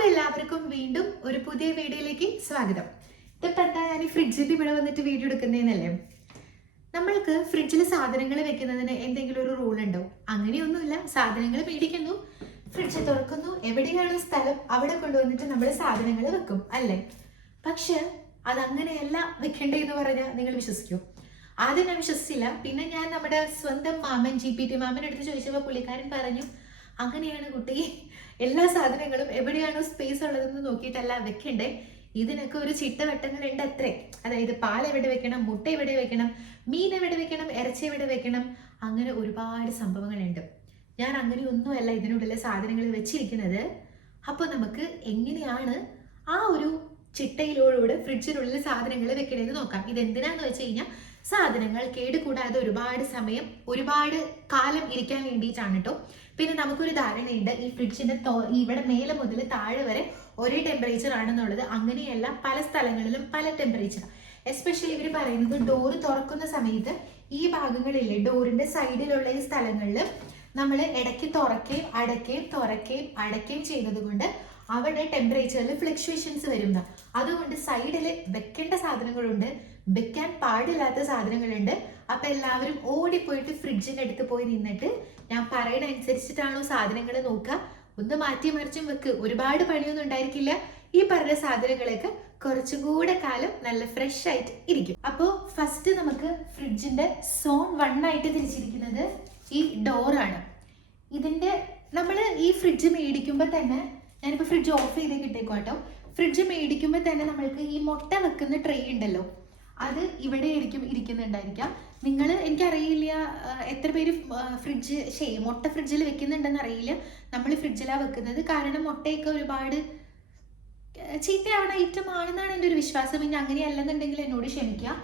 അപ്പൊ എല്ലാവർക്കും വീണ്ടും ഒരു പുതിയ വീഡിയോയിലേക്ക് സ്വാഗതം. ഇതിപ്പോ എന്താ ഞാൻ ഈ ഫ്രിഡ്ജിന്റെ ഇവിടെ വന്നിട്ട് വീഡിയോ എടുക്കുന്നതെന്നല്ലേ? നമ്മൾക്ക് ഫ്രിഡ്ജിൽ സാധനങ്ങൾ വെക്കുന്നതിന് എന്തെങ്കിലും ഒരു റൂൾ ഉണ്ടോ? അങ്ങനെയൊന്നുമില്ല. സാധനങ്ങൾ മേടിക്കുന്നു, ഫ്രിഡ്ജ് തുറക്കുന്നു, എവിടെയാണ് സ്ഥലം അവിടെ കൊണ്ടുവന്നിട്ട് നമ്മൾ സാധനങ്ങൾ വെക്കും അല്ലേ? പക്ഷെ അതങ്ങനെയല്ല വെക്കേണ്ടതെന്ന് പറഞ്ഞാൽ നിങ്ങൾ വിശ്വസിക്കും? ആദ്യം ഞാൻ വിശ്വസിച്ചില്ല. പിന്നെ ഞാൻ നമ്മുടെ സ്വന്തം മാമൻ GPT മാമൻ എടുത്ത് ചോദിച്ചപ്പോൾ പുള്ളിക്കാരൻ പറഞ്ഞു, അങ്ങനെയാണ് കുട്ടി, എല്ലാ സാധനങ്ങളും എവിടെയാണോ സ്പേസ് ഉള്ളതെന്ന് നോക്കിയിട്ടല്ല വെക്കണ്ടേ, ഇതിനൊക്കെ ഒരു ചിട്ടവട്ടങ്ങളുണ്ട് അത്രേ. അതായത് പാൽ എവിടെ വെക്കണം, മുട്ട എവിടെ വെക്കണം, മീൻ എവിടെ വെക്കണം, ഇറച്ചി എവിടെ വെക്കണം, അങ്ങനെ ഒരുപാട് സംഭവങ്ങളുണ്ട്. ഞാൻ അങ്ങനെയൊന്നുമല്ല ഇതിനുള്ളിലെ സാധനങ്ങൾ വെച്ചിരിക്കുന്നത്. അപ്പോൾ നമുക്ക് എങ്ങനെയാണ് ആ ഒരു ചിട്ടയിലൂടെ ഫ്രിഡ്ജിനുള്ളിൽ സാധനങ്ങൾ വെക്കണമെന്ന് നോക്കാം. ഇതെന്തിനാന്ന് വെച്ച് കഴിഞ്ഞാൽ സാധനങ്ങൾ കേടുകൂടാതെ ഒരുപാട് സമയം ഒരുപാട് കാലം ഇരിക്കാൻ വേണ്ടിയിട്ടാണ് കേട്ടോ. പിന്നെ നമുക്കൊരു ധാരണയുണ്ട് ഈ ഫ്രിഡ്ജിന്റെ ഇവിടെ മേലെ മുതൽ താഴെ വരെ ഒരേ ടെമ്പറേച്ചർ ആണെന്നുള്ളത്. അങ്ങനെയല്ല, പല സ്ഥലങ്ങളിലും പല ടെമ്പറേച്ചർ. എസ്പെഷ്യലി ഇവർ പറയുന്നത് ഡോറ് തുറക്കുന്ന സമയത്ത് ഈ ഭാഗങ്ങളില്ലേ, ഡോറിന്റെ സൈഡിലുള്ള ഈ സ്ഥലങ്ങളിൽ നമ്മൾ ഇടയ്ക്ക് തുറക്കുകയും അടയ്ക്കുകയും തുറക്കുകയും അടയ്ക്കുകയും ചെയ്യുന്നത് കൊണ്ട് അവിടെ ടെമ്പറേച്ചറിൽ ഫ്ലക്ച്വേഷൻസ് വരുന്ന. അതുകൊണ്ട് സൈഡിൽ വെക്കേണ്ട സാധനങ്ങളുണ്ട്, വെക്കാൻ പാടില്ലാത്ത സാധനങ്ങളുണ്ട്. അപ്പൊ എല്ലാവരും ഓടിപ്പോയിട്ട് ഫ്രിഡ്ജിന്റെ അടുത്ത് പോയി നിന്നിട്ട് ഞാൻ പറയുന്ന അനുസരിച്ചിട്ടാണോ സാധനങ്ങൾ നോക്കുക. ഒന്ന് മാറ്റി മറിച്ചും വെക്ക്. ഒരുപാട് പണിയൊന്നും ഉണ്ടായിരിക്കില്ല. ഈ പറഞ്ഞ സാധനങ്ങളൊക്കെ കുറച്ചും കൂടെ കാലം നല്ല ഫ്രഷ് ആയിട്ട് ഇരിക്കും. അപ്പോൾ ഫസ്റ്റ് നമുക്ക് ഫ്രിഡ്ജിന്റെ സോൺ 1 ആയിട്ട് തിരിച്ചിരിക്കുന്നത് ഈ ഡോറാണ്. ഇതിന്റെ നമ്മൾ ഈ ഫ്രിഡ്ജ് മേടിക്കുമ്പോൾ തന്നെ, ഞാനിപ്പോൾ ഫ്രിഡ്ജ് ഓഫ് ചെയ്ത് കിട്ടേക്കോട്ടോ. ഫ്രിഡ്ജ് മേടിക്കുമ്പോൾ തന്നെ നമ്മൾക്ക് ഈ മുട്ട വെക്കുന്ന ട്രേ ഉണ്ടല്ലോ, അത് ഇവിടെ ആയിരിക്കും ഇരിക്കുന്നുണ്ടായിരിക്കാം. നിങ്ങൾ, എനിക്കറിയില്ല എത്ര പേര് മുട്ട ഫ്രിഡ്ജിൽ വെക്കുന്നുണ്ടെന്ന് അറിയില്ല. നമ്മൾ ഫ്രിഡ്ജിലാണ് വെക്കുന്നത്. കാരണം മുട്ടയൊക്കെ ഒരുപാട് ചീത്തയാവണ ഐറ്റം ആണെന്നാണ് എൻ്റെ ഒരു വിശ്വാസം. ഇനി അങ്ങനെയല്ലെന്നുണ്ടെങ്കിൽ എന്നോട് ക്ഷമിക്കുക.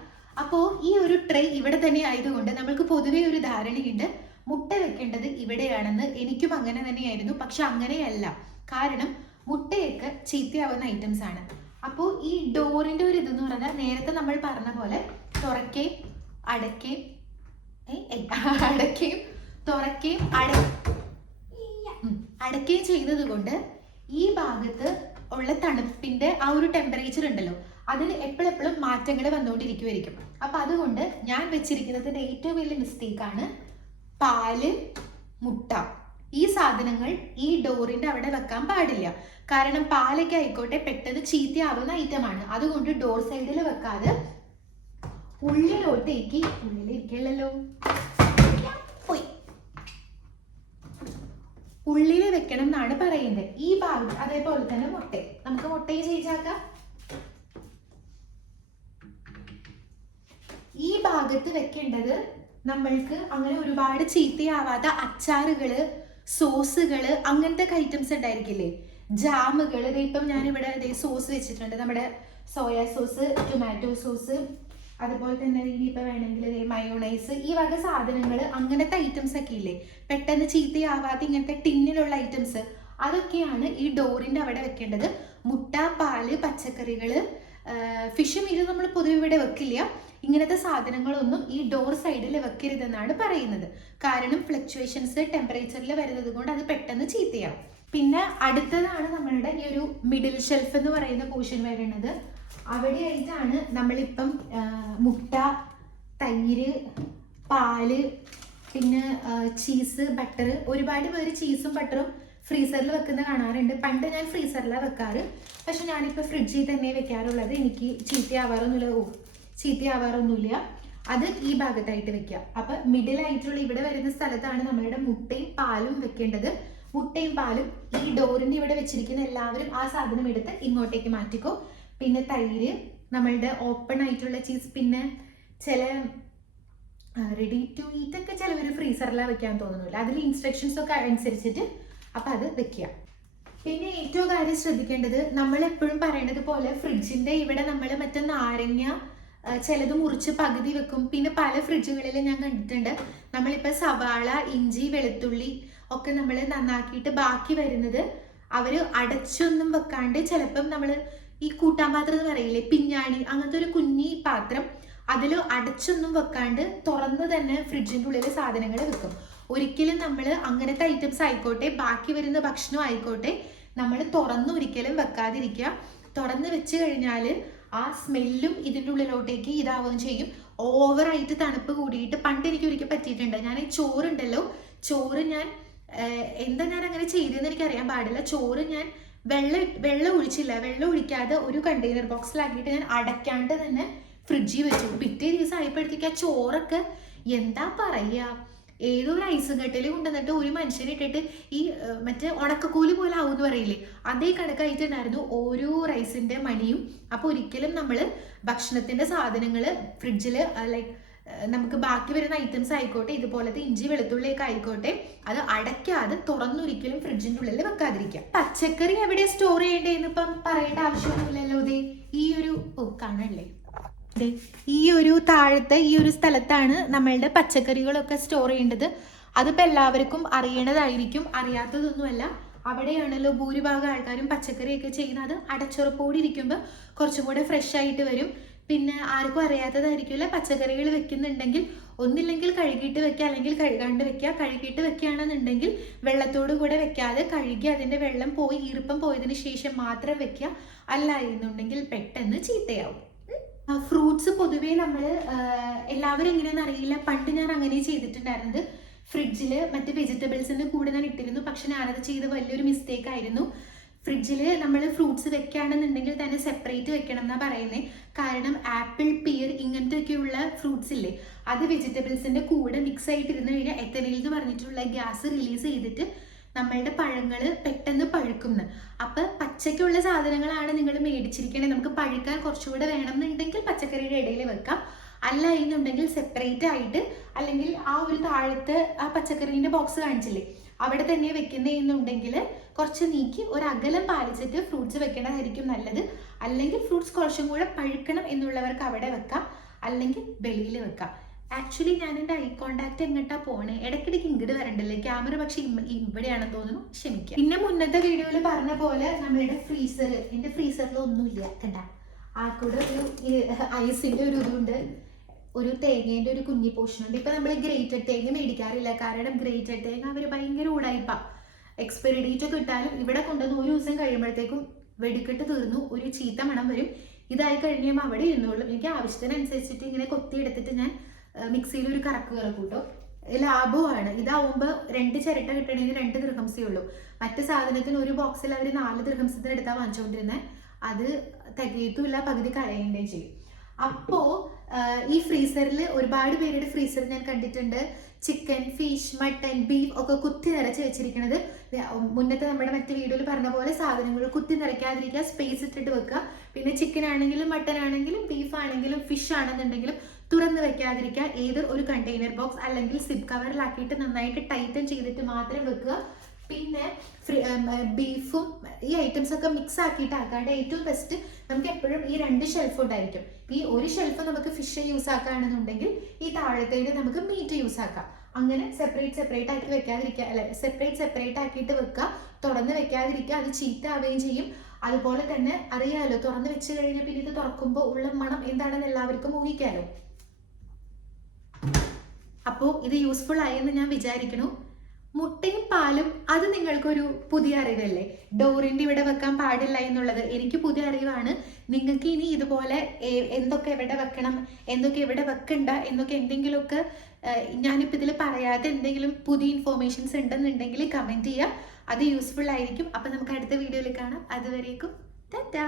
അപ്പോൾ ഈ ഒരു ട്രേ ഇവിടെ തന്നെ ആയതുകൊണ്ട് നമ്മൾക്ക് പൊതുവേ ഒരു ധാരണയുണ്ട് മുട്ട വെക്കേണ്ടത് ഇവിടെയാണെന്ന്. എനിക്കും അങ്ങനെ തന്നെയായിരുന്നു. പക്ഷെ അങ്ങനെയല്ല. കാരണം മുട്ടയൊക്കെ ചീത്തയാവുന്ന ഐറ്റംസ് ആണ്. അപ്പോൾ ഈ ഡോറിന്റെ ഒരു ഇതെന്ന് പറഞ്ഞാൽ നേരത്തെ നമ്മൾ പറഞ്ഞ പോലെ തുറക്കുകയും അടയ്ക്കുകയും തുറക്കുകയും അടയ്ക്കുകയും ചെയ്യുന്നത് കൊണ്ട് ഈ ഭാഗത്ത് ഉള്ള തണുപ്പിന്റെ ആ ഒരു ടെമ്പറേച്ചർ ഉണ്ടല്ലോ, അതിന് എപ്പോഴെപ്പോഴും മാറ്റങ്ങൾ വന്നുകൊണ്ടിരിക്കുമായിരിക്കും. അപ്പൊ അതുകൊണ്ട് ഞാൻ വെച്ചിരിക്കുന്നതിന്റെ ഏറ്റവും വലിയ മിസ്റ്റേക്കാണ് പാല്, മുട്ട. ഈ സാധനങ്ങൾ ഈ ഡോറിന്റെ അവിടെ വെക്കാൻ പാടില്ല. കാരണം പാലൊക്കെ ആയിക്കോട്ടെ പെട്ടെന്ന് ചീത്തയാവുന്ന ഐറ്റമാണ്. അതുകൊണ്ട് ഡോർ സൈഡിൽ വെക്കാതെ ഉള്ളിലോട്ടേക്ക്, ഉള്ളിലിരിക്കില്ലല്ലോ, ഉള്ളിൽ വെക്കണം എന്നാണ് പറയുന്നത്. ഈ ഭാഗം അതേപോലെ തന്നെ മുട്ട, നമുക്ക് മുട്ടയും ചേച്ചാക്കാം. ഈ ഭാഗത്ത് വെക്കേണ്ടത് നമ്മൾക്ക് അങ്ങനെ ഒരുപാട് ചീത്തയാവാത്ത അച്ചാറുകള്, സോസുകള്, അങ്ങനത്തെ ഐറ്റംസ് ഉണ്ടായിരിക്കില്ലേ, ജാമുകൾ. ഇപ്പം ഞാനിവിടെ സോസ് വെച്ചിട്ടുണ്ട്, നമ്മുടെ സോയാ സോസ്, ടൊമാറ്റോ സോസ്, അതുപോലെ തന്നെ ഇനിയിപ്പോൾ വേണമെങ്കിൽ മയോണൈസ്, ഈ വക സാധനങ്ങൾ, അങ്ങനത്തെ ഐറ്റംസ് ഒക്കെ ഇല്ലേ, പെട്ടെന്ന് ചീത്തയാവാത്ത ഇങ്ങനത്തെ ടിന്നിലുള്ള ഐറ്റംസ്, അതൊക്കെയാണ് ഈ ഡോറിൻ്റെ അവിടെ വെക്കേണ്ടത്. മുട്ട, പാല്, പച്ചക്കറികൾ, ഫിഷ്, മീൻ നമ്മൾ പൊതുവെ ഇവിടെ വെക്കില്ല. ഇങ്ങനത്തെ സാധനങ്ങളൊന്നും ഈ ഡോർ സൈഡിൽ വെക്കരുതെന്നാണ് പറയുന്നത്. കാരണം ഫ്ലക്ച്വേഷൻസ് ടെമ്പറേച്ചറിൽ വരുന്നത് കൊണ്ട് അത് പെട്ടെന്ന് ചീത്തയാവും. പിന്നെ അടുത്തതാണ് നമ്മളുടെ ഈ ഒരു മിഡിൽ ഷെൽഫ് എന്ന് പറയുന്ന പോർഷൻ വരുന്നത്. അവിടെയായിട്ടാണ് നമ്മളിപ്പം മുട്ട, തൈര്, പാല്, പിന്നെ ചീസ്, ബട്ടർ. ഒരുപാട് പേര് ചീസും ബട്ടറും ഫ്രീസറിൽ വെക്കുന്ന കാണാറുണ്ട്. പണ്ട് ഞാൻ ഫ്രീസറിലാണ് വെക്കാറ്. പക്ഷെ ഞാനിപ്പോൾ ഫ്രിഡ്ജിൽ തന്നെ വെക്കാറുള്ളത്. എനിക്ക് ചീത്തയാവാറൊന്നുമില്ല. അത് ഈ ഭാഗത്തായിട്ട് വെക്കുക. അപ്പൊ മിഡിലായിട്ടുള്ള ഇവിടെ വരുന്ന സ്ഥലത്താണ് നമ്മളുടെ മുട്ടയും പാലും വെക്കേണ്ടത്. മുട്ടയും പാലും ഈ ഡോറിന്റെ ഇവിടെ വെച്ചിരിക്കുന്ന എല്ലാവരും ആ സാധനം എടുത്ത് ഇങ്ങോട്ടേക്ക് മാറ്റിക്കോ. പിന്നെ തൈര്, നമ്മളുടെ ഓപ്പൺ ആയിട്ടുള്ള ചീസ്, പിന്നെ ചില റെഡി ടു ഈറ്റ് ഒക്കെ ചിലവർ ഫ്രീസറിലാണ് വെക്കാൻ തോന്നുന്നില്ല. അതിൽ ഇൻസ്ട്രക്ഷൻസ് ഒക്കെ അനുസരിച്ചിട്ട് അപ്പൊ അത് വെക്കുക. പിന്നെ ഏറ്റവും കാര്യം ശ്രദ്ധിക്കേണ്ടത്, നമ്മൾ എപ്പോഴും പറയേണ്ടത് പോലെ ഫ്രിഡ്ജിന്റെ ഇവിടെ നമ്മൾ മറ്റേ നാരങ്ങ ചിലത് മുറിച്ച് പകുതി വെക്കും. പിന്നെ പല ഫ്രിഡ്ജുകളിൽ ഞാൻ കണ്ടിട്ടുണ്ട് നമ്മളിപ്പോൾ സവാള, ഇഞ്ചി, വെളുത്തുള്ളി ഒക്കെ നമ്മൾ നന്നാക്കിയിട്ട് ബാക്കി വരുന്നത് അവർ അടച്ചൊന്നും വെക്കാണ്ട്, ചിലപ്പം നമ്മൾ ഈ കൂട്ടാൻ പാത്രം എന്ന് പറയില്ലേ, പിഞ്ഞാണി, അങ്ങനത്തെ ഒരു കുഞ്ഞി പാത്രം, അതിൽ അടച്ചൊന്നും വെക്കാണ്ട് തുറന്ന് തന്നെ ഫ്രിഡ്ജിൻ്റെ ഉള്ളിൽ സാധനങ്ങൾ വെക്കും. ഒരിക്കലും നമ്മൾ അങ്ങനത്തെ ഐറ്റംസ് ആയിക്കോട്ടെ, ബാക്കി വരുന്ന ഭക്ഷണം ആയിക്കോട്ടെ, നമ്മൾ തുറന്നൊരിക്കലും വെക്കാതിരിക്കുക. തുറന്ന് വെച്ച് കഴിഞ്ഞാൽ ആ സ്മെല്ലും ഇതിൻ്റെ ഉള്ളിലോട്ടേക്ക് ഇതാവുകയും ചെയ്യും. ഓവറായിട്ട് തണുപ്പ് കൂടിയിട്ട് പണ്ട് എനിക്ക് ഒരിക്കൽ പറ്റിയിട്ടുണ്ട്. ഞാൻ ഈ ചോറുണ്ടല്ലോ, ചോറ് ഞാൻ എന്താ ഞാൻ അങ്ങനെ ചെയ്തതെന്ന് എനിക്കറിയാൻ പാടില്ല. ചോറ് ഞാൻ വെള്ളം ഒഴിച്ചില്ല. വെള്ളം ഒഴിക്കാതെ ഒരു കണ്ടെയ്നർ ബോക്സിലാക്കിയിട്ട് ഞാൻ അടയ്ക്കാണ്ട് തന്നെ ഫ്രിഡ്ജിൽ വെച്ചു. പിറ്റേ ദിവസം ആയപ്പോഴത്തേക്ക് ആ ചോറൊക്കെ എന്താ പറയുക, ഏതോ ഒരു ഐസ് കട്ടിൽ കൊണ്ടുവന്നിട്ട് ഒരു മനുഷ്യനിട്ടിട്ട് ഈ മറ്റേ ഉണക്കക്കൂല് പോലെ ആവുമെന്ന് പറയില്ലേ, അതേ കണക്കായിട്ടുണ്ടായിരുന്നു ഓരോ റൈസിൻ്റെ മണിയും. അപ്പോൾ ഒരിക്കലും നമ്മൾ ഭക്ഷണത്തിൻ്റെ സാധനങ്ങൾ ഫ്രിഡ്ജിൽ ലൈക്ക് നമുക്ക് ബാക്കി വരുന്ന ഐറ്റംസ് ആയിക്കോട്ടെ, ഇതുപോലത്തെ ഇഞ്ചി വെളുത്തുള്ളിയൊക്കെ ആയിക്കോട്ടെ, അത് അടയ്ക്കാതെ തുറന്നൊരിക്കലും ഫ്രിഡ്ജിൻ്റെ ഉള്ളിൽ വെക്കാതിരിക്കുക. പച്ചക്കറി എവിടെ സ്റ്റോർ ചെയ്യേണ്ടതെന്ന് ഇപ്പം പറയേണ്ട ആവശ്യമൊന്നുമില്ലല്ലോ. ഇതേ ഈ ഒരു കാണല്ലേ, ഈ ഒരു താഴത്തെ ഈ ഒരു സ്ഥലത്താണ് നമ്മളുടെ പച്ചക്കറികളൊക്കെ സ്റ്റോർ ചെയ്യേണ്ടത്. അതിപ്പോൾ എല്ലാവർക്കും അറിയേണ്ടതായിരിക്കും, അറിയാത്തതൊന്നുമല്ല. അവിടെയാണല്ലോ ഭൂരിഭാഗം ആൾക്കാരും പച്ചക്കറിയൊക്കെ ചെയ്യുന്നത്. അടച്ചുറപ്പോടെ ഇരിക്കുമ്പോൾ കുറച്ചും കൂടെ ഫ്രഷ് ആയിട്ട് വരും. പിന്നെ ആർക്കും അറിയാത്തതായിരിക്കില്ല, പച്ചക്കറികൾ വെക്കുന്നുണ്ടെങ്കിൽ ഒന്നില്ലെങ്കിൽ കഴുകിയിട്ട് വെക്കുക, അല്ലെങ്കിൽ കഴുകാണ്ട് വെക്കുക. കഴുകിയിട്ട് വെക്കുകയാണെന്നുണ്ടെങ്കിൽ വെള്ളത്തോടു കൂടെ വെക്കാതെ കഴുകി അതിൻ്റെ വെള്ളം പോയി ഈർപ്പം പോയതിന് ശേഷം മാത്രം വെക്കുക. അല്ല എന്നുണ്ടെങ്കിൽ പെട്ടെന്ന് ചീത്തയാവും. ഫ്രൂട്ട്സ് പൊതുവേ നമ്മൾ എല്ലാവരും എങ്ങനെയാണെന്ന് അറിയില്ല, പണ്ട് ഞാൻ അങ്ങനെ ചെയ്തിട്ടുണ്ടായിരുന്നത്. ഫ്രിഡ്ജിൽ മറ്റ് വെജിറ്റബിൾസിൻ്റെ കൂടെ ഞാൻ ഇട്ടിരുന്നു. പക്ഷെ ഞാനത് ചെയ്ത വലിയൊരു മിസ്റ്റേക്ക് ആയിരുന്നു. ഫ്രിഡ്ജിൽ നമ്മൾ ഫ്രൂട്ട്സ് വെക്കുകയാണെന്നുണ്ടെങ്കിൽ തന്നെ സെപ്പറേറ്റ് വെക്കണം എന്നാണ് പറയുന്നത്. കാരണം ആപ്പിൾ, പിയർ ഇങ്ങനത്തെയൊക്കെയുള്ള ഫ്രൂട്ട്സ് ഇല്ലേ, അത് വെജിറ്റബിൾസിൻ്റെ കൂടെ മിക്സ് ആയിട്ടിരുന്ന് കഴിഞ്ഞാൽ എത്തനൈൽ എന്ന് പറഞ്ഞിട്ടുള്ള ഗ്യാസ് റിലീസ് ചെയ്തിട്ട് നമ്മളുടെ പഴങ്ങൾ പെട്ടെന്ന് പഴുക്കുന്നു. അപ്പം പച്ചയ്ക്കുള്ള സാധനങ്ങളാണ് നിങ്ങൾ മേടിച്ചിരിക്കണേ. നമുക്ക് പഴുക്കാൻ കുറച്ചുകൂടെ വേണമെന്നുണ്ടെങ്കിൽ പച്ചക്കറിയുടെ ഇടയിൽ വെക്കാം. അല്ല എന്നുണ്ടെങ്കിൽ സെപ്പറേറ്റ് ആയിട്ട്, അല്ലെങ്കിൽ ആ ഒരു താഴത്തെ ആ പച്ചക്കറീൻ്റെ ബോക്സ് കാണിച്ചില്ലേ, അവിടെ തന്നെ വെക്കുന്നതെന്നുണ്ടെങ്കിൽ കുറച്ച് നീക്കി ഒരു അകലം പാലിച്ചിട്ട് ഫ്രൂട്ട്സ് വെക്കേണ്ടതായിരിക്കും നല്ലത്. അല്ലെങ്കിൽ ഫ്രൂട്ട്സ് കുറച്ചും കൂടെ പഴുക്കണം എന്നുള്ളവർക്ക് അവിടെ വെക്കാം, അല്ലെങ്കിൽ വെളിയിൽ വെക്കാം. ആക്ച്വലി ഞാൻ എൻ്റെ ഐ കോണ്ടാക്ട് എങ്ങോട്ടാ പോണേ, ഇടയ്ക്കിടയ്ക്ക് ഇങ്ങോട്ട് വരണ്ടല്ലേ ക്യാമറ, പക്ഷെ ഇവിടെയാണെന്ന് തോന്നുന്നു, ക്ഷമിക്കുക. പിന്നെ മുന്നത്തെ വീഡിയോയിൽ പറഞ്ഞ പോലെ നമ്മളുടെ ഫ്രീസർ, എൻ്റെ ഫ്രീസറിൽ ഒന്നുമില്ല കണ്ട, ആ കൂടെ ഒരു ഐസിൻ്റെ ഒരു ഇതുണ്ട്, ഒരു തേങ്ങേൻ്റെ ഒരു കുഞ്ഞി പോർഷൻ ഉണ്ട്. ഇപ്പം നമ്മൾ ഗ്രേറ്റഡ് തേങ്ങ മേടിക്കാറില്ല, കാരണം ഗ്രേറ്റഡ് തേങ്ങ അവർ ഭയങ്കര ഉടായിപ്പാ. എക്സ്പയറി ഡേറ്റ് ഒക്കെ ഇട്ടാലും ഇവിടെ കൊണ്ടുവന്ന് ഒരു ദിവസം കഴിയുമ്പോഴത്തേക്കും വെടിക്കെട്ട് തീർന്നു, ഒരു ചീത്ത മണം വരും. ഇതായി കഴിയുമ്പോൾ അവിടെ ഇരുന്നോളും. എനിക്ക് ആവശ്യത്തിനനുസരിച്ചിട്ട് ഇങ്ങനെ കൊത്തി എടുത്തിട്ട് ഞാൻ മിക്സിയിൽ ഒരു കറക്ക് കൂട്ടോ. ലാഭവുമാണ്. ഇതാവുമ്പോൾ 2 ചിരട്ട കിട്ടണമെങ്കിൽ 2 ദിർഹംസേ ഉള്ളൂ. മറ്റ് സാധനത്തിന് ഒരു ബോക്സിൽ അവർ 4 ദിർഹംസിന് എടുത്താൽ വാങ്ങിച്ചുകൊണ്ടിരുന്നത്. അത് തികയത്തുമില്ല, പകുതി കളയേണ്ടേയും ചെയ്യും. അപ്പോൾ ഈ ഫ്രീസറിൽ ഒരുപാട് പേരുടെ ഫ്രീസർ ഞാൻ കണ്ടിട്ടുണ്ട് ചിക്കൻ, ഫിഷ്, മട്ടൻ, ബീഫ് ഒക്കെ കുത്തി നിറച്ച് വെച്ചിരിക്കുന്നത്. മുന്നത്തെ നമ്മുടെ മറ്റു വീഡിയോയിൽ പറഞ്ഞ പോലെ സാധനങ്ങൾ കുത്തി നിറയ്ക്കാതിരിക്കുക, സ്പേസ് ഇട്ടിട്ട് വെക്കുക. പിന്നെ ചിക്കൻ ആണെങ്കിലും മട്ടൻ ആണെങ്കിലും ബീഫ് ആണെങ്കിലും ഫിഷ് ആണെന്നുണ്ടെങ്കിലും തുറന്ന് വെക്കാതിരിക്കുക. ഏത് ഒരു കണ്ടെയ്നർ ബോക്സ് അല്ലെങ്കിൽ സിപ്പ് കവറിലാക്കിയിട്ട് നന്നായിട്ട് ടൈറ്റൻ ചെയ്തിട്ട് മാത്രം വെക്കുക. പിന്നെ ബീഫും ഈ ഐറ്റംസ് ഒക്കെ മിക്സ് ആക്കിയിട്ട് ആക്കാണ്ട് ഏറ്റവും ബെസ്റ്റ് നമുക്ക് എപ്പോഴും ഈ 2 ഷെൽഫ് ഉണ്ടായിരിക്കും. ഈ ഒരു ഷെൽഫ് നമുക്ക് ഫിഷ് യൂസ് ആക്കുകയാണെന്നുണ്ടെങ്കിൽ ഈ താഴത്തേക്ക് നമുക്ക് മീറ്റ് യൂസ് ആക്കാം. അങ്ങനെ സെപ്പറേറ്റ് ആക്കി വെക്കാതിരിക്കുക, അല്ലെ സെപ്പറേറ്റ് ആക്കിയിട്ട് വെക്കുക. തുറന്ന് വെക്കാതിരിക്കുക, അത് ചീത്ത ആവുകയും ചെയ്യും. അതുപോലെ തന്നെ അറിയാലോ, തുറന്ന് വെച്ച് കഴിഞ്ഞാൽ പിന്നെ ഇത് തുറക്കുമ്പോൾ ഉള്ള മണം എന്താണെന്ന് എല്ലാവർക്കും ഊഹിക്കാലോ. അപ്പോൾ ഇത് യൂസ്ഫുൾ ആയെന്ന് ഞാൻ വിചാരിക്കുന്നു. മുട്ടയും പാലും അത് നിങ്ങൾക്കൊരു പുതിയ അറിവല്ലേ, ഡോറിൻ്റെ ഇവിടെ വെക്കാൻ പാടില്ല എന്നുള്ളത് എനിക്ക് പുതിയ അറിവാണ്. നിങ്ങൾക്ക് ഇനി ഇതുപോലെ എന്തൊക്കെ എവിടെ വെക്കണം, എന്തൊക്കെ എവിടെ വെക്കണ്ട എന്നൊക്കെ എന്തെങ്കിലുമൊക്കെ ഞാനിപ്പോൾ ഇതിൽ പറയാതെ എന്തെങ്കിലും പുതിയ ഇൻഫോർമേഷൻസ് ഉണ്ടെന്നുണ്ടെങ്കിൽ കമൻറ്റ് ചെയ്യുക, അത് യൂസ്ഫുൾ ആയിരിക്കും. അപ്പം നമുക്ക് അടുത്ത വീഡിയോയിൽ കാണാം. അതുവരേക്കും ടാറ്റാ.